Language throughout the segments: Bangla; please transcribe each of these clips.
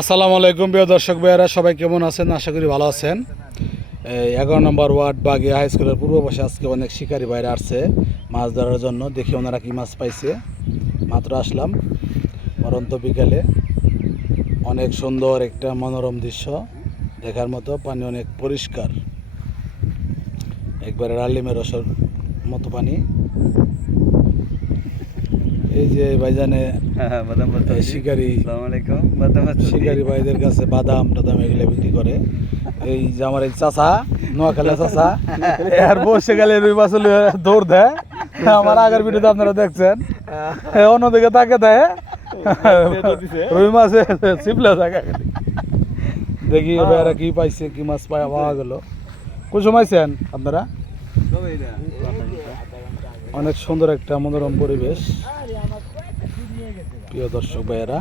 আসসালামু আলাইকুম প্রিয় দর্শক ভাইয়েরা, সবাই কেমন আছেন? আশা করি ভালো আছেন। 11 নম্বর ওয়ার্ড বাগিয়া হাই স্কুলের পূর্ব পাশে আজকে অনেক শিকারী ভাইরা আসছে মাছ ধরার জন্য। দেখি ওনারা কি মাছ পাইছে। মাত্র আসলাম পরন্ত বিকালে। অনেক সুন্দর একটা মনোরম দৃশ্য দেখার মতো, পানি অনেক পরিষ্কার, একবারে রালিমের রসের মতো পানি। এই যে ভাইজানে শিকারী ভাইদের কাছে বাদাম টাদাম এগুলো বিক্রি করে। এই যে আমার এই চাচা, নোয়াখালী চাচা, আর বসে গেলে রুই মাছ দৌড় দেয়। আমার আগের ভিডিওতে আপনারা দেখছেন, অন্যদিকে তাকে দেয় রুই মাছে চিপলে থাকে। দেখি এবার কি পাইছে, কি মাছ পাওয়া গেল। কোন সময় আছেন আপনারা? অনেক সুন্দর একটা মনোরম পরিবেশ প্রিয় দর্শক ভাইয়েরা,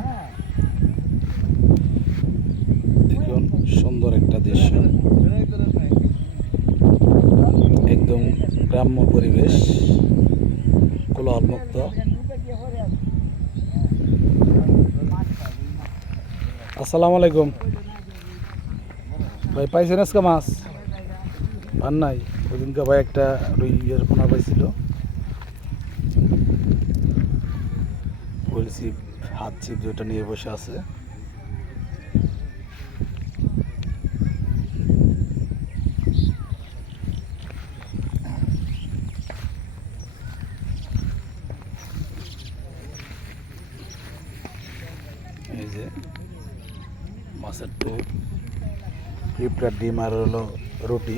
দেখুন সুন্দর একটা দৃশ্য, একদম গ্রাম্য পরিবেশ, কোলাহলমুক্ত। আসসালামু আলাইকুম ভাই, পাইছেন আজকে মাছ? পান নাই? ওইদিনকে ভাই একটা রুইয়ের পোনা পাইছিল, বলছি হাত ছিপ যেটা নিয়ে বসে আছে। এই যে মাছের টোপ, পিঁপড়ার ডিম আর হলো রুটি।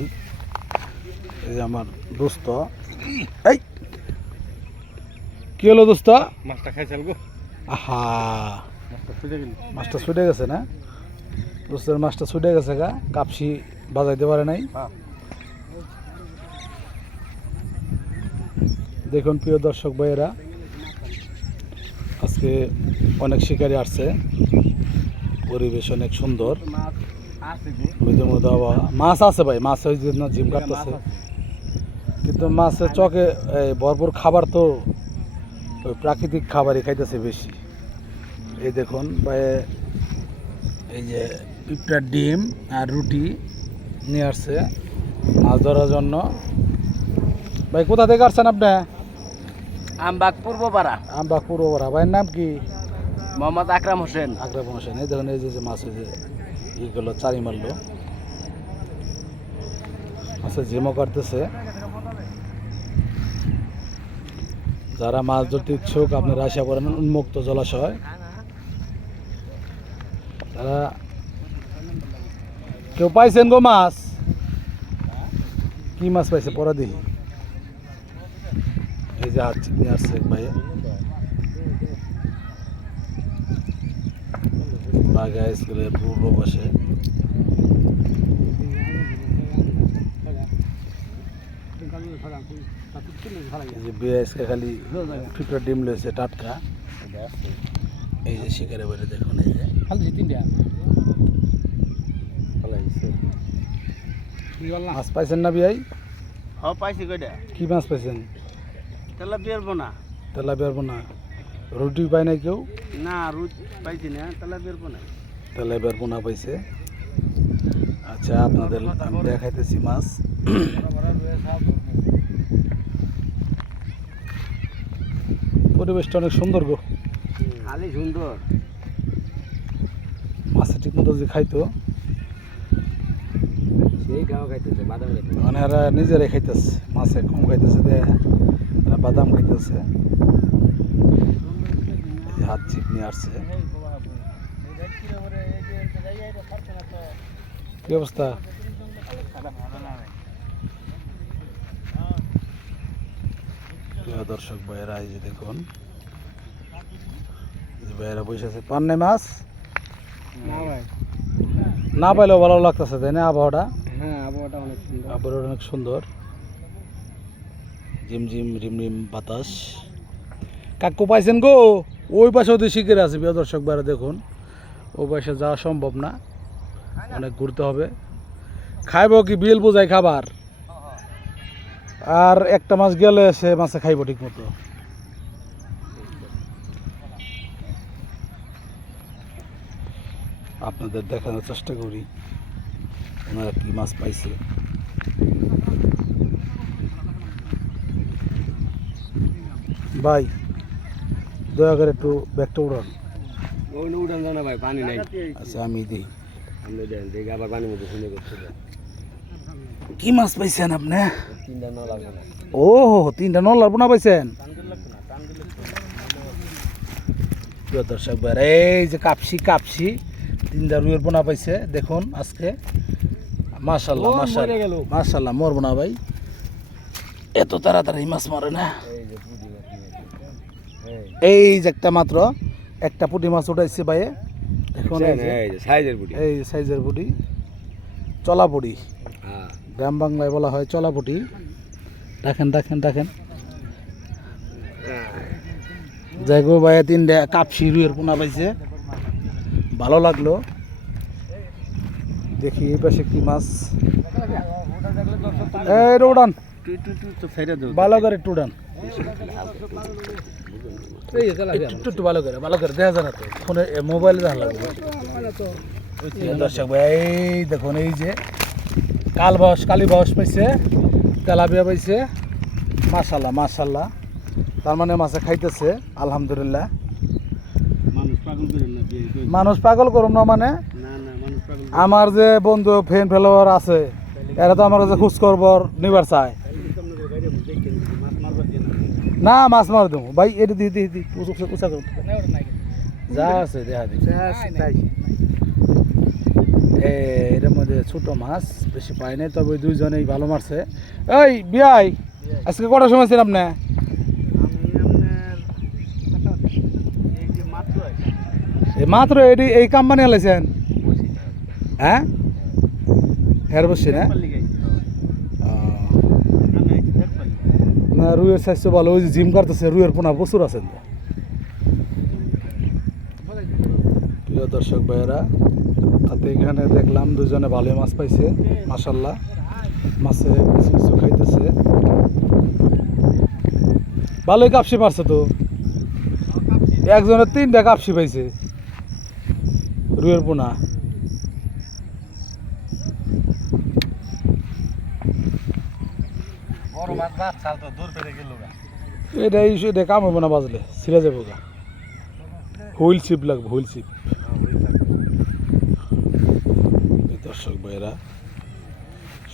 এই যে আমার দোস্ত, এই কি হলো দোস্ত? মাছটা খাইছাল গো। আহা, মাছটা ছুটে গেছে না? দোস্তের মাছটা ছুটে গেছে গা, কাপসি বাজাইতে পারে নাই। দেখুন প্রিয় দর্শক ভাইয়েরা, আজকে অনেক শিকারী আসছে, পরিবেশ অনেক সুন্দর, মৃদু মৃদু আবহাওয়া। মাছ আছে ভাই, মাছ ওই জন্য জিম কাটতেছে, কিন্তু মাছের চকে ভরপুর খাবার তো ওই প্রাকৃতিক খাবারই খাইতেছে বেশি। এই দেখুন ভাই, এই যে পিঁপড়ার ডিম আর রুটি নিয়ে আসছে মাছ ধরার জন্য। ভাই কোথা থেকে আসছেন আপনি? আমবাগ পূর্বপাড়া। আমবাগ পূর্বপাড়া। ভাইয়ের নাম কি? মোহাম্মদ আকরাম হোসেন। আকরাম হোসেন। এই দেখুন, এই যে মাছ, এই যে এইগুলো চারি মারলো, মাছের জিমও কাটতেছে। যারা মাছ ধরতে ইচ্ছুক আপনারা আশা করেন উন্মুক্ত জলাশয়। তারা কেউ পাইছেন গো মাছ? কি মাছ পাইছে পরে দেখি। এই যে হাত চিপ নিয়ে আসছে ভাই, বাগা স্কুলের পূর্ব পাশে। খালি পিঁপড়ার ডিম লয়েছে টাটকা। এই যে শিকারে বেড়ে দেখুন, এই যে মাছ পাইছেন না বিয়াই? হ্যাঁ পাইছি কয়টা। কি মাছ পাইছেন? তেলাপিয়ার বোনা। তেলাপিয়ার বোনা। রুটি পাই নাই কেউ? না রুট পাইছি না, তেলাপিয়ার বোনা। তেলাপিয়ার বোনা পাইছে। আচ্ছা, আপনাদের আমি দেখাইতেছি মাছ। পরিবেশটা অনেক সুন্দর গো, খালি সুন্দর। মাছে ঠিক মতো যে খাইতো, সেই গাও খাইতেছে, বাদাম খাইতেছে। মানে এরা নিজেরাই খাইতেছে, মাছে কম খাইতেছে, এরা বাদাম খাইতেছে। হাত চিপ নিয়ে আসছে। কি অবস্থা? দর্শক ভাইয়েরা, এই যে দেখুন ভাইয়েরা বসে আছে। পান নাই মাছ? না পাইলেও ভালো লাগতেছে, তাই না? আবহাওয়াটা, হ্যাঁ আবহাওয়াটা অনেক সুন্দর। আবহাওয়াটা অনেক সুন্দর, ঝিমঝিম রিমরিম বাতাস। কাকু পাইছেন গো? ওই পাশে ওদের শিখে আছে প্রিয় দর্শক ভাইয়েরা, দেখুন ওই পাশে যাওয়া সম্ভব না, অনেক ঘুরতে হবে। খাইব কি বিল বোঝাই খাবার, আর একটা মাছ গেলে সে মাছে খাইব ঠিক মতো। আপনাদের দেখানোর চেষ্টা করি ওনারা কি মাছ পাইছে। ভাই দয়া করে একটু ব্যাগটা উড়ান। ওগুলো উঠান যায় না ভাই, পানি নাই। আচ্ছা আমি দিই। আপনি দেন, দেখি আবার পানির মধ্যে শুনে করতে দেন। কি মাছ পাইছেন আপনি? তিনটা ন লাগবে না। ও 3টা নলার পোনা পাইছেন। প্রিয় দর্শক ভাই, এই যে কাপসি 3টা রুইয়ের পোনা পাইছে দেখুন আজকে। মাশাআল্লাহ মাশাআল্লাহ মাশাআল্লাহ, মরবো না ভাই, এত তাড়াতাড়ি মাছ মারে না। এই যে পুঁটি মাছ নিয়ে। এই যে একটা পুঁটি মাছ উঠাইছে ভাই দেখুন। এই যে সাইজের পুঁটি। এই সাইজের পুঁটি, চলা পুঁটি, হ্যাঁ। গ্রাম বাংলায় বলা হয় চলা পুঁটি। দেখেন যাই গো ভাই, 3টা কাপসি রুইয়ের পোনা পাইছে, ভালো লাগলো। দেখি এই পাশে কি মাছ। এই উড়ান, ভালো করে একটু উড়ান, একটু ভালো করে দেখা যায় না তো ফোনে, মোবাইলে দেখা লাগবে। দর্শক ভাই এই দেখুন, এই যে কালী বাউস পাইছে, তেলাপিয়া পাইছে। মাশাআল্লাহ, তার মানে মাছে খাইতেছে আলহামদুলিল্লাহ। মানুষ পাগল করুন না মানে, আমার যে বন্ধু ফ্রেন্ড ফলোয়ার আছে এরা তো আমার কাছে খোঁজ খবর নিবার চায় না। মাছ মার দেবো ভাই, এটা দি উঁচা করুন, যা আছে দেখা দিই। এর মধ্যে ছোট মাছ বেশি পাই নাই, তবে দুইজনেই ভালো মারছে। এই বিয়াই, আজকে কটার সময় ছিলাম না? এই মাত্র এই কোম্পানি আলাইছেন? হ্যাঁ হের বসছি না। না রুইয়ের স্বাস্থ্য ভালো, ওই যে জিম করতেছে, রুইয়ের পোনা প্রচুর আছেন তো। প্রিয় দর্শক ভাইয়েরা, তাতে এখানে দেখলাম দুজনে ভালোই মাছ পাইছে মাশাআল্লাহ। মাছে কিছু খাইতেছে, ভালোই কাপসি মারছে তো। একজনের 3টা কাপসি পাইছে রুইয়ের পোনা। এটা কাম হবে না, বাজলে ছিঁড়ে যাবো গা। হুইল চিপ লাগবে, হুইল চিপ। দর্শক ভাইয়েরা,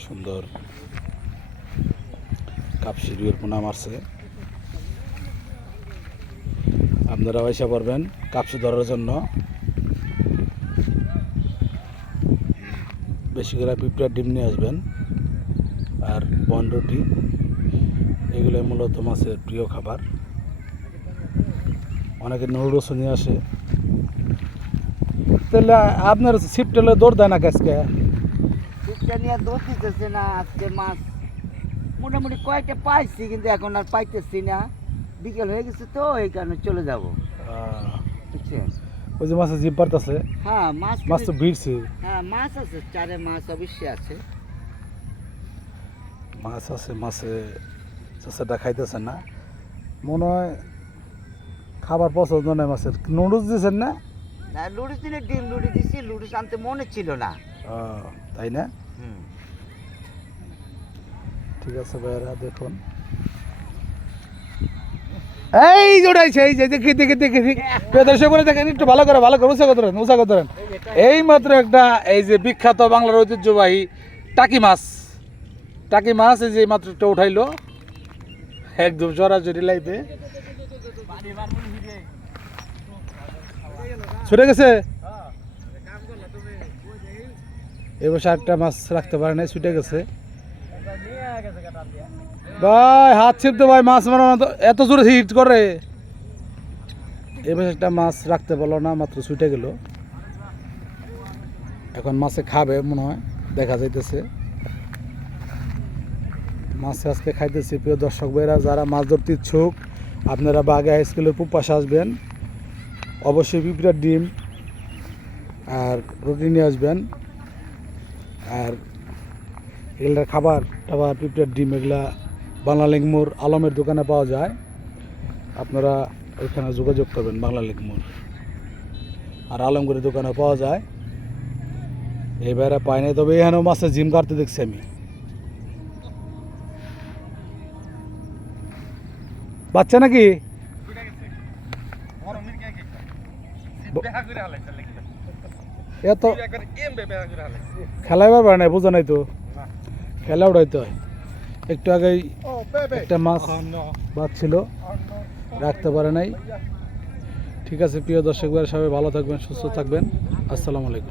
সুন্দর কাপসি রুইয়ের পোনা মারছে। আপনারা পয়সা পারবেন কাপসি ধরার জন্য। বেশি করে পিঁপড়ার ডিম নিয়ে আসবেন আর বনরুটি, এগুলো মূলত মাছের প্রিয় খাবার। অনেকে নুডলস নিয়ে আসে। তাহলে আপনার ছিপটা দৌড় দেয় না আজকে? ছিপটা নিয়ে দৌড় দিতেছে না আজকে। মাছ মোটামুটি কয়েকটা পাইছি, কিন্তু এখন আর পাইতেছি না। বিকেল হয়ে গেছে তো, এই কারণে চলে যাব, বুঝছেন? ওই যে মাছের জিপ পারতেছে। হ্যাঁ মাছ তো ভিড়ছে। হ্যাঁ মাছ আছে, চারে মাছ অবশ্যই আছে। মাছে চাষাটা খাইতেছে না মনে হয়, খাবার পছন্দ নয় মাছের। নুডলস দিয়েছেন না? না লুডুস দিলে ডিম লুডি দিছি, লুডুস আনতে মনে ছিল না। তাই না? ঠিক আছে ভাইয়েরা, দেখুন এই জোড়াইছে, এই যে দেখি দর্শক করে দেখেন, একটু ভালো করে উঁচা করে ধরেন। এই মাত্র একটা, এই যে বিখ্যাত বাংলার ঐতিহ্যবাহী টাকি মাছ এই যে মাত্র একটা উঠাইলো একদম সরাসরি লাইফে ছুটে গেছে। এবার 4টা মাছ রাখতে পারে নাই, ছুটে গেছে ভাই। হাত ছিপতে ভাই, মাছ মারানো তো এত জোরে হিট করে। এবার একটা মাছ রাখতে পারলো না, মাত্র ছুটে গেল। এখন মাছে খাবে মনে হয়, দেখা যাইতেছে মাছে আজকে খাইতেছি। প্রিয় দর্শক ভাইরা, যারা মাছ ধরতে ইচ্ছুক আপনারা বাগে হাই স্কুলের পাশে আসবেন, অবশ্যই পিঁপড়ার ডিম আর রুটি নিয়ে আসবেন। আর এগুলার খাবার পিঁপড়ার ডিম এগুলা বাংলা লিংমুর আলমের দোকানে পাওয়া যায়। আপনারা ওইখানে যোগাযোগ করবেন, বাংলা লিংমুর আর আলমগড়ের দোকানে পাওয়া যায়। এবারে পাই নাই, তবে এখানেও মাছের জিম কাটতে দেখছি আমি। বাচ্চা নাকি এত খেলাইবার পারে নাই, বোঝা নাই তো, খেলা উড়াইতে হয়। একটু আগেই একটা মাছ বাঁচছিল, রাখতে পারে নাই। ঠিক আছে প্রিয় দর্শক ভাই, সবাই ভালো থাকবেন, সুস্থ থাকবেন। আসসালামু আলাইকুম।